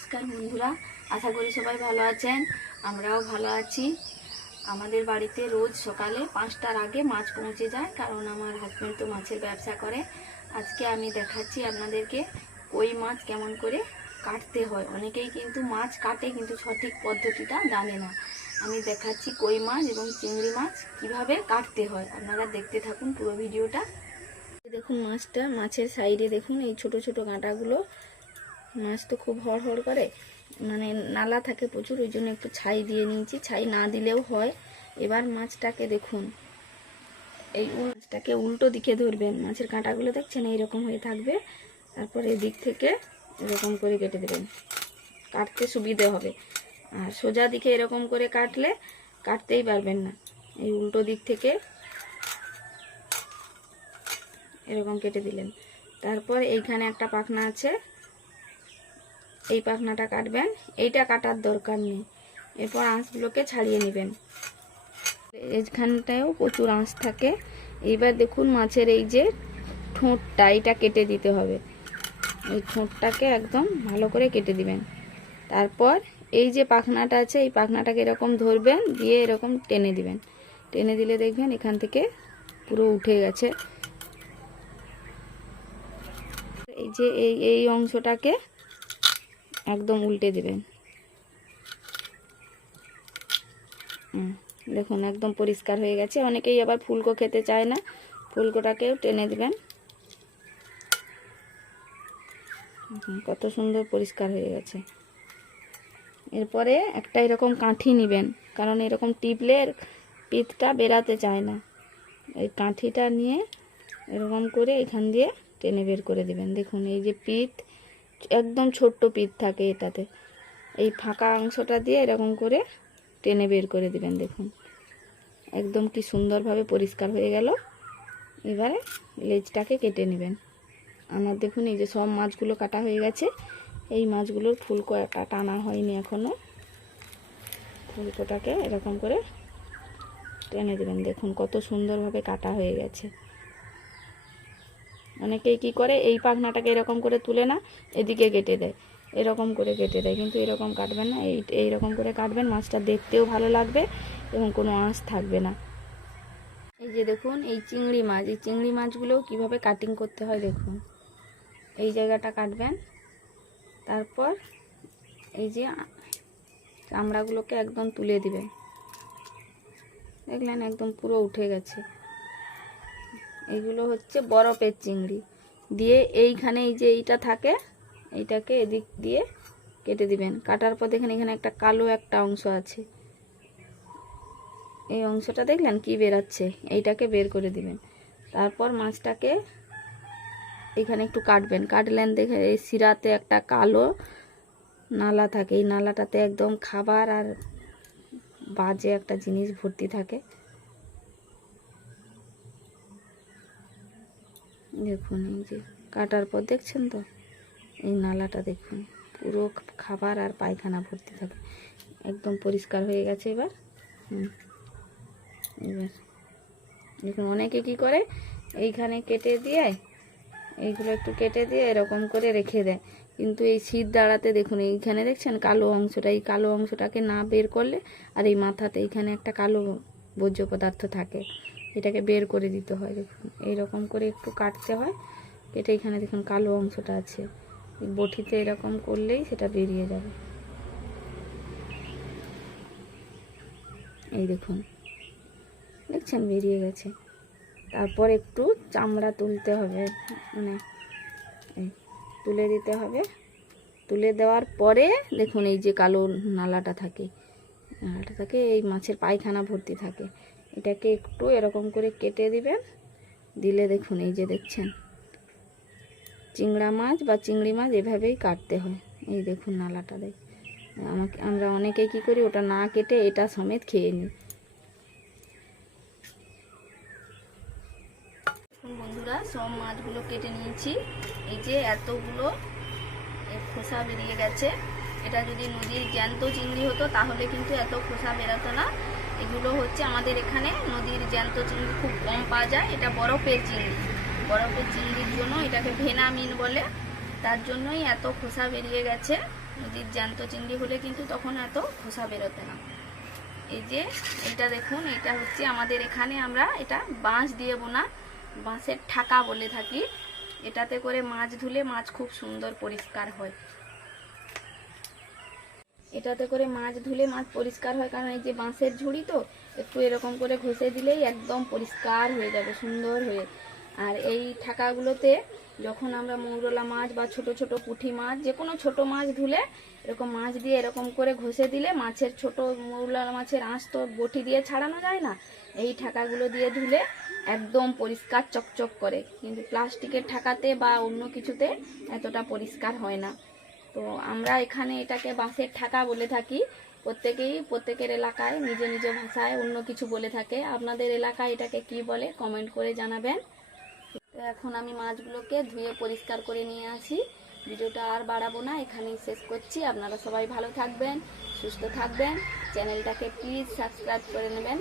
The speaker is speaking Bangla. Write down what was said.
নমস্কার বন্ধুরা, আশা করি সবাই ভালো আছেন। আমরাও ভালো আছি। আমাদের বাড়িতে রোজ সকালে 5টার আগে মাছ পৌঁছে যায়, কারণ আমার হাজব্যান্ড তো মাছের ব্যবসা করে। আজকে আমি দেখাচ্ছি আপনাদেরকে কই মাছ কেমন করে কাটতে হয়। অনেকেই কিন্তু মাছ কাটে কিন্তু সঠিক পদ্ধতিটা জানে না। আমি দেখাচ্ছি কই মাছ এবং চিংড়ি মাছ কিভাবে কাটতে হয়। আপনারা দেখতে থাকুন পুরো ভিডিওটা। দেখুন মাছটা, মাছের সাইডে দেখুন এই ছোট ছোট কাঁটাগুলো। মাছ তো খুব হড়হড় করে, মানে নালা থাকে প্রচুর, ওই জন্য একটু ছাই দিয়ে নিয়েছি। ছাই না দিলেও হয়। এবার মাছটাকে দেখুন, এই মাছটাকে উল্টো দিকে ধরবেন। মাছের কাঁটাগুলো দেখছেন এইরকম হয়ে থাকবে। তারপর এদিক থেকে এরকম করে কেটে দেবেন, কাটতে সুবিধে হবে। আর সোজা দিকে এরকম করে কাটলে কাটতেই পারবেন না। এই উল্টো দিক থেকে এরকম কেটে দিলেন। তারপর এইখানে একটা পাখনা আছে, এই পাখনাটা কাটবেন। এইটা কাটার দরকার নেই। এরপর আঁশগুলোকে ছাড়িয়ে নেবেন। এইখানটায়ও প্রচুর আঁশ থাকে। এইবার দেখুন মাছের এই যে ঠোঁটটা, এটা কেটে দিতে হবে। এই ঠোঁটটাকে একদম ভালো করে কেটে দিবেন। তারপর এই যে পাখনাটা আছে, এই পাখনাটাকে এরকম ধরবেন, দিয়ে এরকম টেনে দিবেন। টেনে দিলে দেখবেন এখান থেকে পুরো উঠে গেছে। এই যে এই অংশটাকে একদম উল্টে দিবেন। দেখুন একদম পরিষ্কার হয়ে গেছে। অনেকেই আবার ফুলকো খেতে চায় না, ফুলকোটাকেও টেনে দিবেন। কত সুন্দর পরিষ্কার হয়ে গেছে। এরপরে একটা এরকম কাঠি নেবেন, কারণ এরকম টিপলে পিঠটা বেরাতে চায় না। এই কাঠিটা নিয়ে এরকম করে এখান দিয়ে টেনে বের করে দিবেন। দেখুন এই যে পিঠ, একদম ছোট্ট পিঠ থাকে এটাতে। এই ফাঁকা অংশটা দিয়ে এরকম করে টেনে বের করে দিবেন। দেখুন একদম কি সুন্দরভাবে পরিষ্কার হয়ে গেল। এবারে লেজটাকে কেটে নেবেন। আমার দেখুন এই যে সব মাছগুলো কাটা হয়ে গেছে। এই মাছগুলোর ফুলকোটা টানা হয়নি এখনো। ফুলকোটাকে এরকম করে টেনে দেবেন। দেখুন কত সুন্দরভাবে কাটা হয়ে গেছে। অনেকেই কি করে, এই পাখনাটাকে এরকম করে তুলে না, এদিকে কেটে দেয়, এরকম করে কেটে দেয়। কিন্তু এরকম কাটবেন না, এইরকম করে কাটবেন। মাছটা দেখতেও ভালো লাগবে এবং কোনো আঁশ থাকবে না। এই যে দেখুন এই চিংড়ি মাছ, এই চিংড়ি মাছগুলোও কীভাবে কাটিং করতে হয় দেখুন। এই জায়গাটা কাটবেন। তারপর এই যে চামড়াগুলোকে একদম তুলে দিবেন। দেখলেন একদম পুরো উঠে গেছে। এইগুলো হচ্ছে বরফের চিংড়ি। দিয়ে এইখানে এই যে এইটা থাকে, এইটাকে এদিক দিয়ে কেটে দিবেন। কাটার পর দেখেন এখানে একটা কালো একটা অংশ আছে, এই অংশটা দেখলেন কি বেরাচ্ছে, এইটাকে বের করে দিবেন। তারপর মাছটাকে এখানে একটু কাটবেন। কাটলেন দেখে এই শিরাতে একটা কালো নালা থাকে, এই নালাটাতে একদম খাবার আর বাজে একটা জিনিস ভর্তি থাকে। দেখুন এই যে কাটার পর দেখছেন তো এই নালাটা, দেখুন পুরো খাবার আর পায়খানা ভর্তি থাকে। একদম পরিষ্কার হয়ে গেছে। এবার এবার দেখুন অনেকে কি করে, এইখানে কেটে দিয়ে, এইগুলো একটু কেটে দিয়ে এরকম করে রেখে দেয়। কিন্তু এই শীত দাঁড়াতে দেখুন এইখানে দেখছেন কালো অংশটা, এই কালো অংশটাকে না বের করলে, আর এই মাথাতে এইখানে একটা কালো বর্জ্য পদার্থ থাকে, এটাকে বের করে দিতে হয়। দেখুন এইরকম করে একটু কাটতে হয়। কেটে এখানে দেখুন কালো অংশটা আছে, বটিতে এরকম করলেই সেটা বেরিয়ে যাবে। এই দেখুন দেখছেন বেরিয়ে গেছে। তারপর একটু চামড়া তুলতে হবে, মানে তুলে দিতে হবে। তুলে দেওয়ার পরে দেখুন এই যে কালো নালাটা থাকে, এই মাছের পায়খানা ভর্তি থাকে। এটাকে একটু এরকম করে কেটে দিবেন। দিলে দেখুন এই যে দেখছেন চিংড়া মাছ বা চিংড়ি মাছ এভাবেই কাটতে হয়। এই দেখুন নালাটা আমরা অনেকেই কি করি, ওটা না কেটে এটা সমেত খেয়ে নিই। বন্ধুরা সব মাছগুলো কেটে নিয়েছি। এই যে এতগুলো খোসা বেরিয়ে গেছে। এটা যদি নদীর জ্যান্ত চিংড়ি হতো তাহলে কিন্তু এত খোসা বেরোতো না। এগুলো হচ্ছে আমাদের এখানে নদীর জ্যান্ত চিংড়ি খুব কম পাওয়া যায়। এটা বরফের চিংড়ি, বরফের চিংড়ির জন্য এটাকে ভেনামিন বলে, তার জন্যই এত খোসা বেরিয়ে গেছে। নদীর জ্যান্ত চিংড়ি হলে কিন্তু তখন এত খোসা বেরোতে না। এই যে এটা দেখুন, এটা হচ্ছে আমাদের এখানে আমরা এটা বাঁশ দিয়ে বোনা, বাঁশের ঠাকা বলে থাকি। এটাতে করে মাছ ধুলে মাছ খুব সুন্দর পরিষ্কার হয়। এটাতে করে মাছ ধুলে মাছ পরিষ্কার হয়, কারণ এই যে বাঁশের ঝুড়ি তো, একটু এরকম করে ঘষে দিলেই একদম পরিষ্কার হয়ে যাবে, সুন্দর হয়ে। আর এই ঠাকাগুলোতে যখন আমরা মৌরলা মাছ বা ছোট ছোট পুঁটি মাছ, যে কোনো ছোট মাছ ধুলে এরকম মাছ দিয়ে এরকম করে ঘষে দিলে মাছের ছোট মৌরলা মাছের আঁশ তো বটি দিয়ে ছাড়ানো যায় না, এই ঠাকাগুলো দিয়ে ধুলে একদম পরিষ্কার চকচক করে। কিন্তু প্লাস্টিকের ঠাকাতে বা অন্য কিছুতে এতটা পরিষ্কার হয় না। তো আমরা এখানে এটাকে বাঁশের ঠাকা বলে থাকি। প্রত্যেকের এলাকায় নিজ নিজ ভাষায় অন্য কিছু বলে থাকে। আপনাদের এলাকায় এটাকে কি বলে কমেন্ট করে জানাবেন। তো এখন আমি মাছগুলোকে ধুয়ে পরিষ্কার করে নিয়ে আসি। ভিডিওটা আর বাড়াবো না, এখানেই শেষ করছি। আপনারা সবাই ভালো থাকবেন, সুস্থ থাকবেন। চ্যানেলটাকে প্লিজ সাবস্ক্রাইব করে নেবেন।